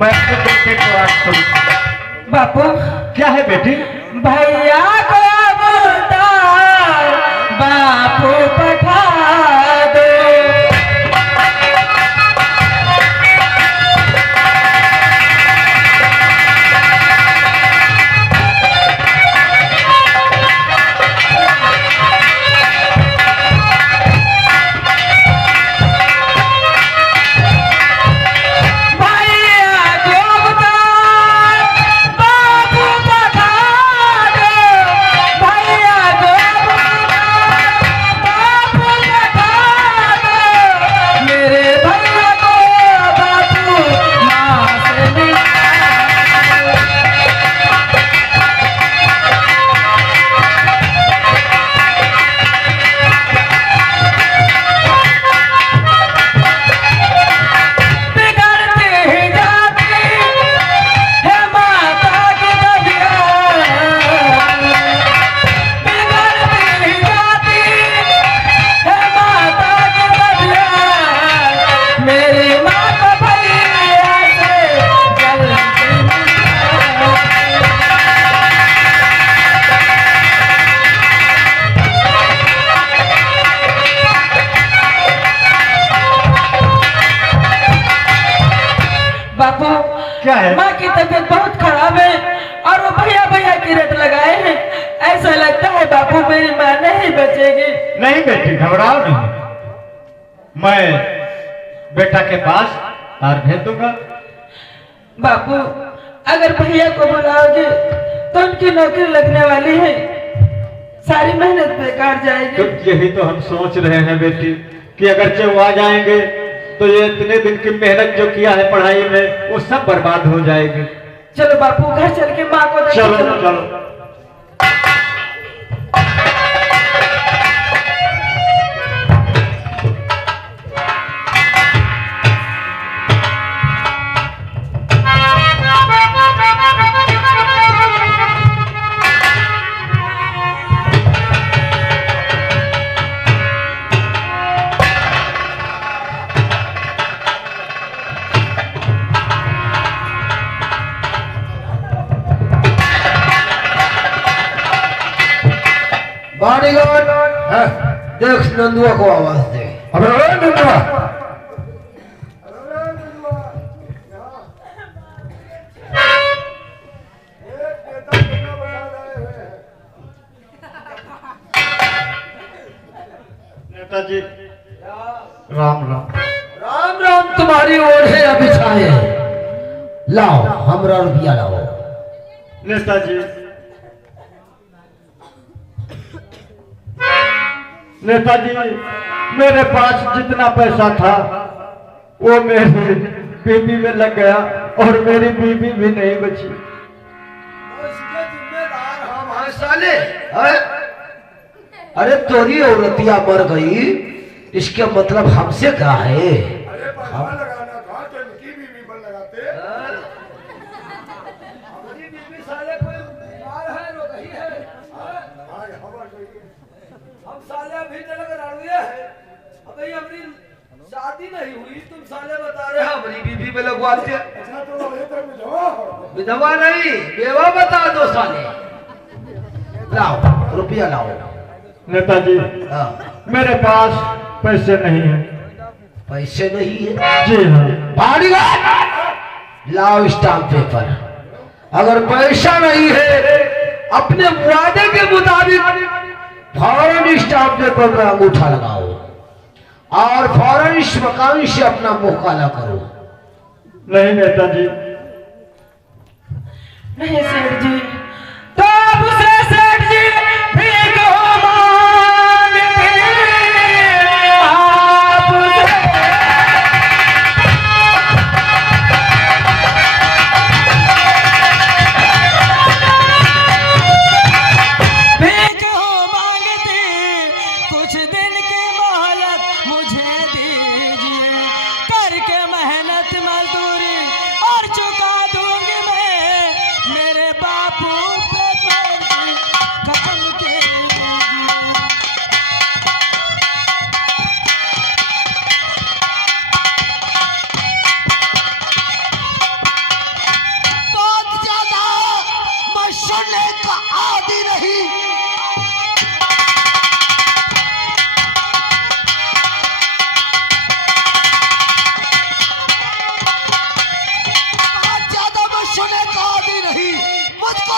मैं अपने बेटे को आज सुन। बापू क्या है बेटी? भैया को बोलता बापू पठा दो। क्या है? माँ की तबीयत बहुत खराब है और वो भैया भैया की रट लगाए हैं। ऐसा लगता है बापू मेरी माँ नहीं बचेगी। नहीं बेटी, घबराओ नहीं। मैं बेटा के पास तार भेज दूंगा। बापू अगर भैया को बुलाओगे तो उनकी नौकरी लगने वाली है, सारी मेहनत बेकार जाएगी। तो यही तो हम सोच रहे हैं बेटी कि अगर जो आ जाएंगे तो ये इतने दिन की मेहनत जो किया है पढ़ाई में वो सब बर्बाद हो जाएगी। चलो बापू घर चल के माँ को देखें। चलो चलो। बॉडीगार्ड देख नंदुआ को आवाज दे। अबे नंदुआ, नेताजी राम राम। राम राम तुम्हारी ओर है अभिछाए। लाओ हमरा रुपया लाओ। नेताजी नेताजी मेरे पास जितना पैसा था वो मेरी बीबी में लग गया और मेरी बीबी भी नहीं बची। इसके जिम्मेदार हम हैं साले। अरे तोरी औरतिया मर गई, इसके मतलब हमसे क्या है? लगाना था तो इनकी बीवी पर लगाते। हमारी बीबी साले कोई बीमार है, रो रही है। हम साले अभी तक राड़ुए हैं, अभी हमारी शादी नहीं हुई, तुम साले बता रहे हो हमारी बीबी पे लगवा दिया। अच्छा तो अभी तक विधवा हो। विधवा नहीं, बेवा बता दो साले। लाओ रुपया लाओ। नेताजी हाँ मेरे पास पैसे नहीं है। पैसे नहीं है? जी हाँ। बॉडीगार्ड लाओ स्टाम्प पेपर। अगर पैसा नहीं है अपने वादे के मुताबिक फौरन स्टाम्प पेपर में अंगूठा लगाओ और फौरन इस मकान से अपना मुंह काला करो। नहीं नेताजी। नहीं सेठ जी, तो अब से सेठ जी भीख मांगते आपसे। भीख मांगते कुछ दिन की मोहलत मुझे दीजिए, करके मेहनत मजदूरी और चुका दूंगी मैं मेरे बापू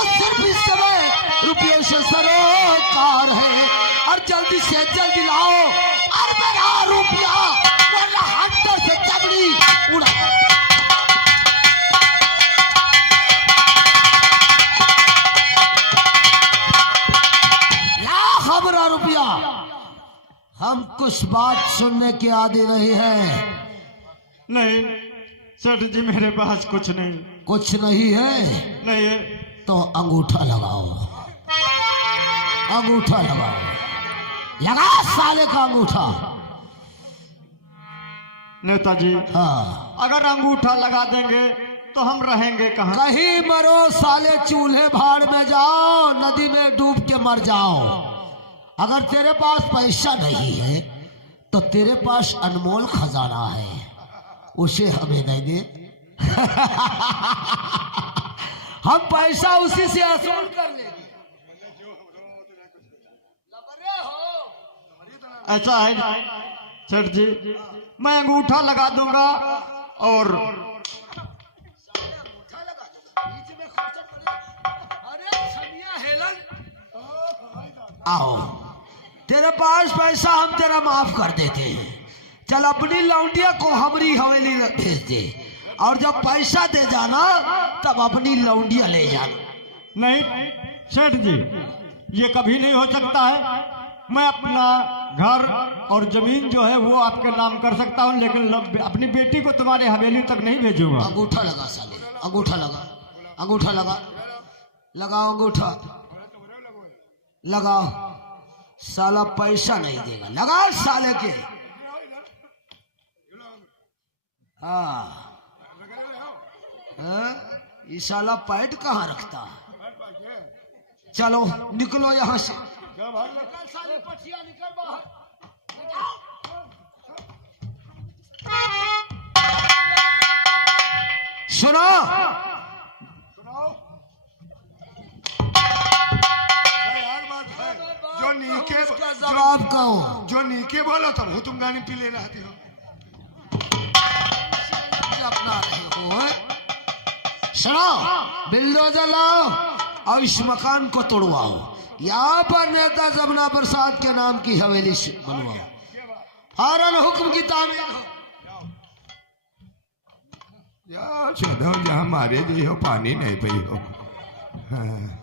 सिर्फ इस समय रुपये से सरोकार है, और जल्दी से जल्दी लाओ और मेरा रुपया, वरना हंटर से चमड़ी उड़ा। ला हमारा रुपया। हम कुछ बात सुनने के आदि नहीं है। नहीं सेठ जी, मेरे पास कुछ नहीं। कुछ नहीं है? नहीं है तो अंगूठा लगाओ, अंगूठा लगाओ, लगा साले का अंगूठा। नेताजी, हाँ, अगर अंगूठा लगा देंगे तो हम रहेंगे कहाँ? कहीं मरो साले, चूल्हे भाड़ में जाओ, नदी में डूब के मर जाओ। अगर तेरे पास पैसा नहीं है तो तेरे पास अनमोल खजाना है, उसे हमें दे दे। हम पैसा उसी से वसूल कर लेंगे। ऐसा है सेठ जी, मैं अंगूठा लगा दूंगा और आओ, तेरे पास पैसा हम तेरा माफ कर देते हैं। चल अपनी लौंडिया को हमारी हवेली भेज दे, और जब पैसा दे जाना तब अपनी लौंडिया ले जाना। नहीं सेठ जी, ये कभी नहीं हो सकता है। मैं अपना घर और जमीन जो है वो आपके नाम कर सकता हूँ, लेकिन अपनी बेटी को तुम्हारे हवेली तक नहीं भेजूंगा। अंगूठा लगा साले, अंगूठा लगा, अंगूठा लगा, लगाओ अंगूठा, लगाओ। साला पैसा नहीं देगा, लगाओ साले के। हाँ, ये साला पैट कहाँ रखता है? चलो निकलो यहाँ से, साले पठिया निकल बाहर। सुनो, जो नीके जवाब कहो, जो नीके बोलो तब वो तुम गाने पी ले रहते हो। अपना रहे हो। सुनो, बिल्डोजर लाओ और इस मकान को तोड़वाओ। यहाँ पर नेता जमुना प्रसाद के नाम की हवेली बनवाओ। फौरन हुक्म की तामील हो। चलो जहाँ मारे दी हो, पानी नहीं पी हो। हाँ।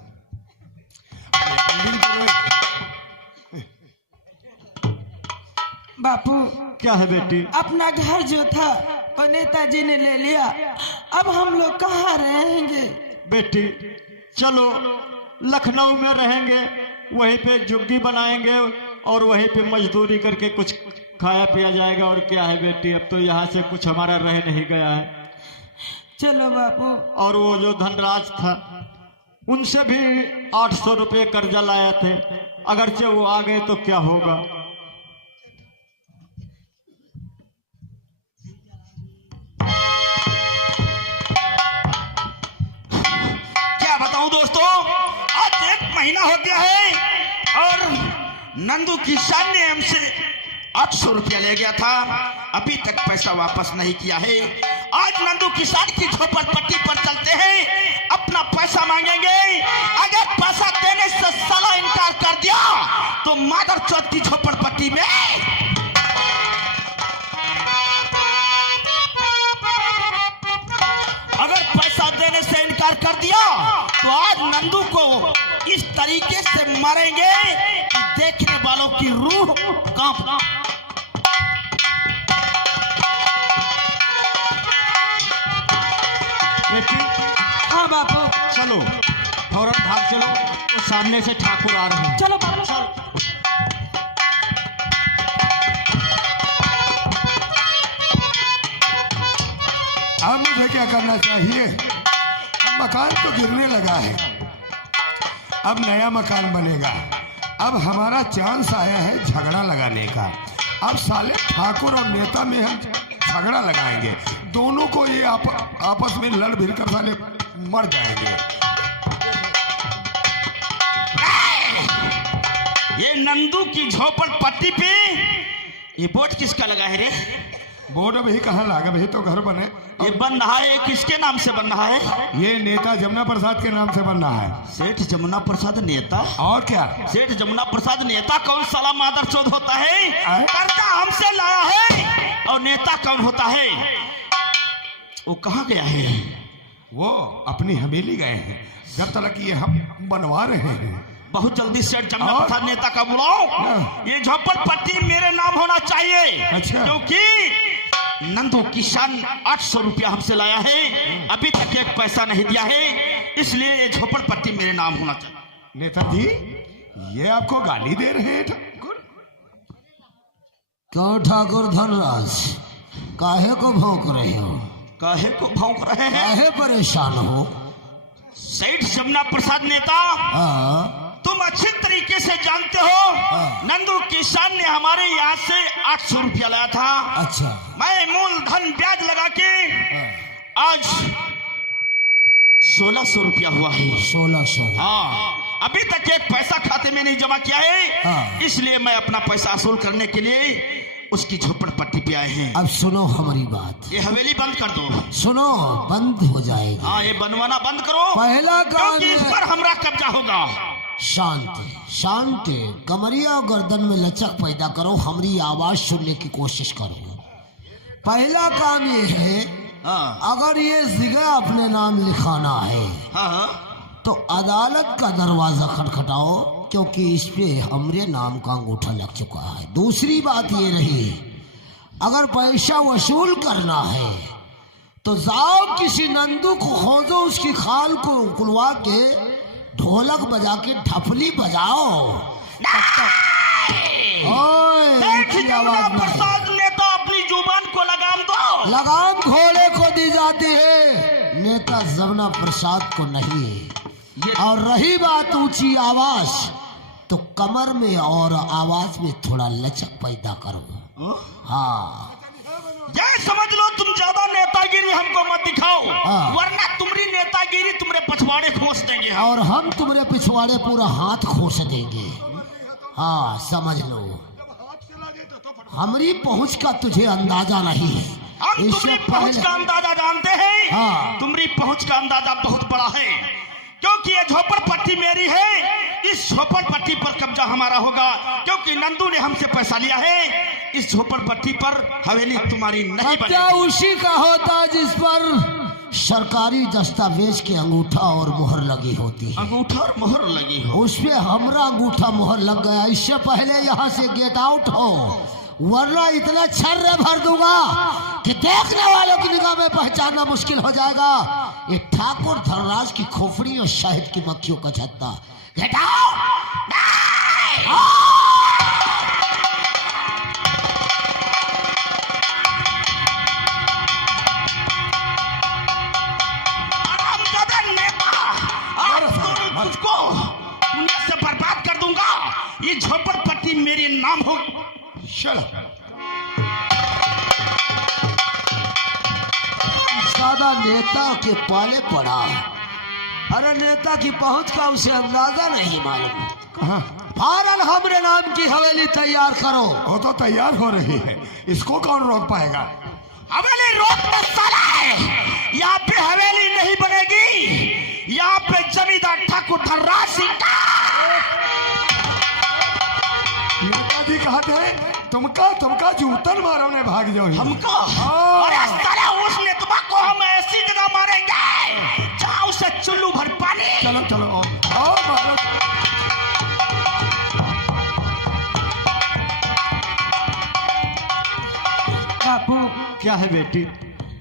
बापू, क्या है बेटी? अपना घर जो था वो नेताजी ने ले लिया, अब हम लोग कहाँ रहेंगे? बेटी चलो लखनऊ में रहेंगे, वहीं पे झुग्गी बनाएंगे और वहीं पे मजदूरी करके कुछ खाया पिया जाएगा। और क्या है बेटी, अब तो यहाँ से कुछ हमारा रह नहीं गया है। चलो बापू। और वो जो धनराज था उनसे भी 800 रुपये कर्जा लाया थे, अगरचे वो आ गए तो क्या होगा? क्या बताऊं दोस्तों, आज 1 महीना हो गया है और नंदू किसान ने हमसे 800 रुपया ले गया था, अभी तक पैसा वापस नहीं किया है। आज नंदू किसान की झोपड़पट्टी पर चलते हैं, अपना पैसा मांगेंगे। अगर पैसा देने से साला इनकार कर दिया तो मादर चौथ की झोपड़पट्टी में अगर पैसा देने से इनकार कर दिया तो आज नंदू को इस तरीके से मारेंगे कि देखने वालों की रूह कांप। बेटी हाँ बापू। चलो फौरन भाग चलो, वो सामने से ठाकुर आ रहे हैं। चलो बापू, चलो। अब मुझे क्या करना चाहिए? अब मकान तो गिरने लगा है, अब नया मकान बनेगा। अब हमारा चांस आया है झगड़ा लगाने का। अब साले ठाकुर और नेता में हम झगड़ा लगाएंगे, दोनों को ये आपस में लड़ भिड़ कर साले मर जाएंगे। ये नंदू की झोपड़पट्टी पे ये बोर्ड किसका लगा है रे? बोर्ड अभी कहाँ लागे, भाई तो घर बने ये बन रहा है, किसके नाम से बन रहा है? ये नेता जमुना प्रसाद के नाम से बन रहा है। सेठ जमुना प्रसाद नेता? और क्या? सेठ जमुना प्रसाद नेता कौन साला मादरचोद होता है? आए? कर्जा हमसे लाया है, और नेता कौन होता है? वो कहाँ गया है? वो अपनी हवेली गए हैं, जब तक ये हम बनवा रहे हैं। बहुत जल्दी सेठ जमुना और? प्रसाद नेता का बुलाओ। हाँ। ये झोपड़पट्टी मेरे नाम होना चाहिए। अच्छा। क्योंकि नंदू किसान 800 रुपया हमसे लाया है, अभी तक एक पैसा नहीं दिया है, इसलिए ये झोपड़पट्टी मेरे नाम होना चाहिए। नेताजी, ये आपको गाली दे रहे हैं ठाकुर? क्यों ठाकुर धनराज, काहे को भौंक रहे हो? काहे को भौंक रहे हैं? काहे परेशान हो? सेठ जमुना प्रसाद नेता, हाँ, तुम अच्छे तरीके से जानते हो नंदू किसान ने हमारे यहाँ से 800 रुपया लाया था। अच्छा। मैं मूलधन ब्याज लगा के आज 1600 रुपया हुआ है। 1600। हाँ, अभी तक एक पैसा खाते में नहीं जमा किया है। हाँ। इसलिए मैं अपना पैसा वसूल करने के लिए उसकी झोपड़पट्टी पे आए हैं। अब सुनो हमारी बात, ये हवेली बंद कर दो। सुनो, बंद हो जाएगी। हाँ, ये बनवाना बंद करो, पहला काम क्योंकि इस पर हमारा कब्जा होगा। शांति शांति, कमरिया और गर्दन में लचक पैदा करो, हमारी आवाज सुनने की कोशिश करो। पहला काम ये है, हाँ अगर ये जगह अपने नाम लिखाना है हाँ हाँ। तो अदालत का दरवाजा खटखटाओ, क्योंकि इस पे हमरे नाम का अंगूठा लग चुका है। दूसरी बात ये रही, अगर पैसा वसूल करना है तो जाओ किसी नंदू को खोजो, उसकी खाल को उकलवा के ढोलक बजा के ढपली बजाओ। ओए, सेठ की जमुना आवाज नहीं। प्रसाद नेता, अपनी जुबान को लगाम दो। लगाम घोड़े को दी जाती है, नेता जमुना प्रसाद को नहीं। और रही बात ऊंची आवाज, तो कमर में और आवाज में थोड़ा लचक पैदा करो। हाँ, ये समझ लो, तुम ज्यादा नेतागिरी हमको मत दिखाओ, हाँ। वरना तुम्हारी नेतागिरी तुम्हारे पछवाड़े खोस देंगे हम। और हम तुम्हारे पिछवाड़े पूरा हाथ खोस देंगे। हाँ, समझ लो, हमारी पहुंच का तुझे अंदाजा नहीं है। हम इससे तुम्हारी पहुंच पहले का अंदाजा जानते हैं। हाँ। तुम्हारी पहुंच का अंदाजा बहुत बड़ा है, क्योंकि ये झोपड़पट्टी मेरी है। इस झोपड़पट्टी पर कब्जा हमारा होगा, क्योंकि नंदू ने हमसे पैसा लिया है। इस झोपड़पट्टी पर हवेली तुम्हारी नहीं क्या बनेगी। उसी का होता है जिस पर सरकारी दस्तावेज के अंगूठा और मोहर लगी होती है। अंगूठा और मोहर लगी हो। उस पे हमरा अंगूठा मोहर लग गया। इससे पहले यहाँ से गेट आउट हो, वरना इतना छर्रे भर दूंगा कि देखने वालों की निगाह में पहचानना मुश्किल हो जाएगा। ये ठाकुर धनराज की खोपड़ी और शहद की मक्खियों का छत्ता। Get out. तुझको पुण्य से बर्बाद कर दूंगा। ये झोपड़पट्टी मेरे नाम हो। ज्यादा नेता के पाले पड़ा। अरे नेता की पहुंच का उसे अंदाजा नहीं मालूम। कहाँ? फारल हमरे नाम की हवेली तैयार करो। वो तो तैयार हो रही है, इसको कौन रोक पाएगा? हवेली रोकना साला है। यहाँ पे हवेली नहीं बनेगी, यहाँ पे जमींदार ठाकुर धनराज सिंह का। नेताजी कहते तुमका जूतन मारो ने भाग जाओ। हमको? अरे साला, उस नेतवा को हम ऐसी जगह मारेंगे जहाँ उसे चुल्लू भर पानी। चलो चलो आओ मारो। बापू, क्या है बेटी?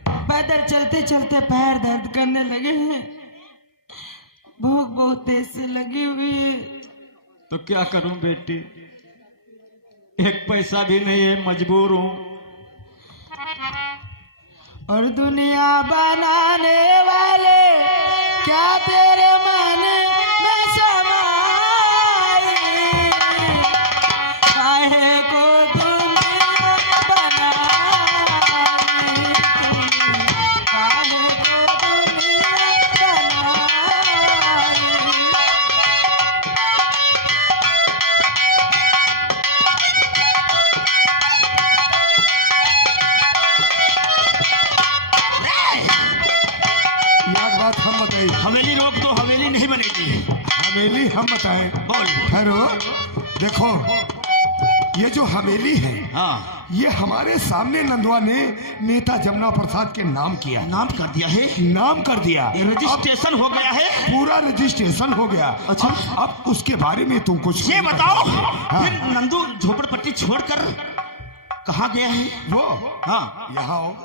पैदल चलते चलते पैर दर्द करने लगे हैं, भूख बहुत तेज से लगी हुई है। तो क्या करूं बेटी, एक पैसा भी नहीं है, मजबूर हूं। और दुनिया बनाने वाले क्या तेरे मन में समाए, काहे को दुनिया बनाई, काहे को दुनिया बनाई। बात हम बताइए। हवेली रोक दो, हवेली नहीं बनेगी। हवेली हम बताएं। बोल। ठहरो, देखो ये जो हवेली है, हाँ, ये हमारे सामने नंदुआ ने नेता जमुना प्रसाद के नाम किया, नाम कर दिया है, नाम कर दिया, रजिस्ट्रेशन हो गया है, पूरा रजिस्ट्रेशन हो गया। अच्छा। अब उसके बारे में तुम कुछ ये बताओ, हाँ। फिर नंदू झोपड़पट्टी छोड़कर कहाँ गया है? वो हाँ, यहाँ हो,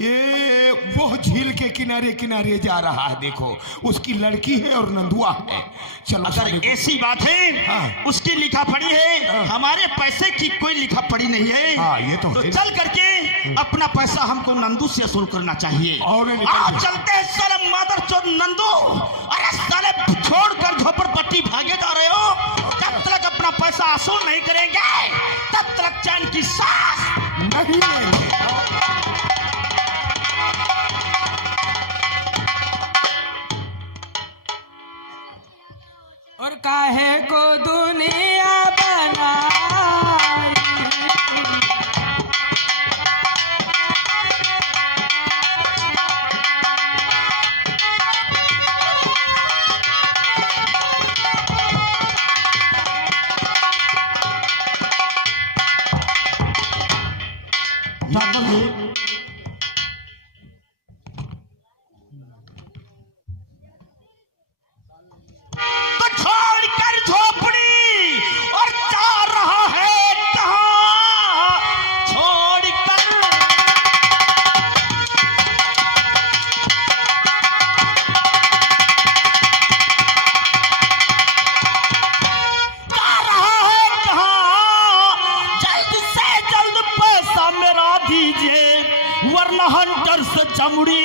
ये वो झील के किनारे किनारे जा रहा है। देखो उसकी लड़की है और नंदुआ है। चलो अगर ऐसी बात है, हाँ। उसकी लिखा पड़ी है, हाँ। हमारे पैसे की कोई लिखा पड़ी नहीं है। हाँ, ये तो है। चल करके अपना पैसा हमको नंदू से वसूल करना चाहिए। और आओ चलते हैं साले मादरचोद नंदू। अरे साले छोड़कर झोपड़पट्टी भागे जा रहे हो। जब तक अपना पैसा वसूल नहीं करेंगे तब तक चैन की सांस नहीं लेंगे। और काहे को दुनिया बनाई, ठाकुर जी, तो छोड़कर झोपड़ी और जा रहा है कहाँ? छोड़कर जा रहा है कहाँ? जल्द से जल्द पैसा मेरा दीजिए, वरना हंटर से चमड़ी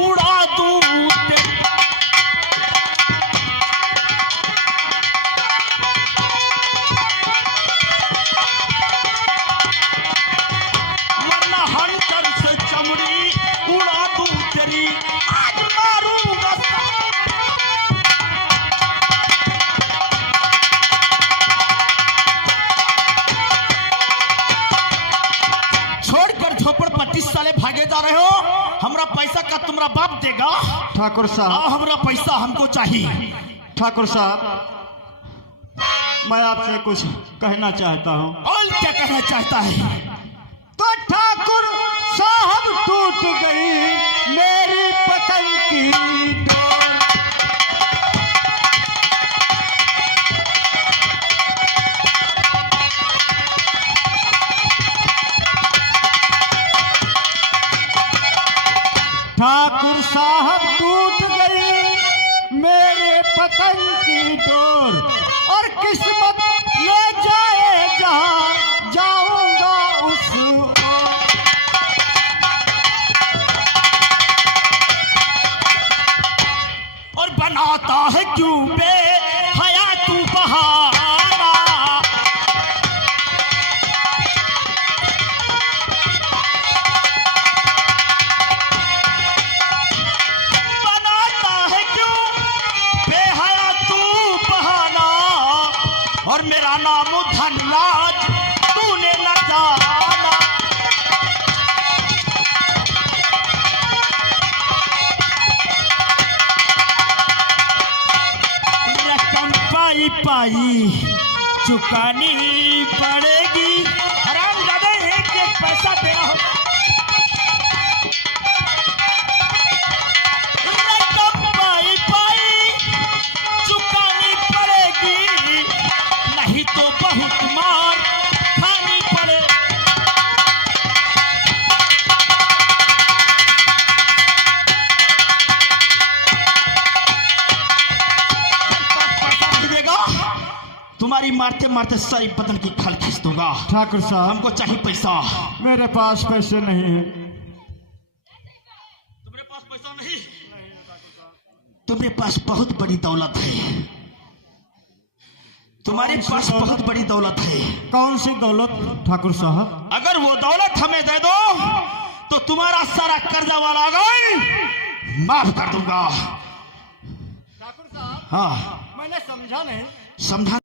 उड़ा दूं। वरना हंटर से चमड़ी उड़ा दूं तेरी, आज मारूंगा। छोड़कर झोपड़पट्टी साले भागे जा रहे हो। हमरा पैसा का तुम्हारा बाप देगा? ठाकुर आओ, साहब, हमरा पैसा हमको चाहिए। ठाकुर साहब, मैं आपसे कुछ कहना चाहता हूँ। और क्या कहना चाहता है? तो ठाकुर साहब, टूट गई मेरी पतंग की डोर। ठाकुर साहब, टूट गई मेरे पतंग की डोर, और किस्मत ले जाए जहां जाऊंगा उस ओर। और बनाता है क्यों बे हया तू बहाना? बनाता है क्यों बे हया तू बहाना? और मेरा नाम धनराज तूने न जाना। रकम पाई पाई चुकानी पड़ेगी। हराम ज्यादा एक एक पैसा देना हो। रकम पाई पाई चुकानी पड़ेगी, नहीं तो बहुत मार खानी पड़े। पैसा नहीं देगा, तुम्हारी मारते मारते सारी बदन की खाल खींच दूंगा। ठाकुर साहब, हमको चाहिए पैसा। मेरे पास पैसे नहीं हैं। तुम्हारे पास पैसा नहीं? तुम्हारे पास बहुत बड़ी दौलत है। तुम्हारे कौन सी पास दौलत? बहुत बड़ी दौलत है। कौन सी दौलत ठाकुर साहब? अगर वो दौलत हमें दे दो तो तुम्हारा सारा कर्जा वाला गई माफ कर दूंगा। ठाकुर साहब, हाँ, मैंने समझा नहीं। समझा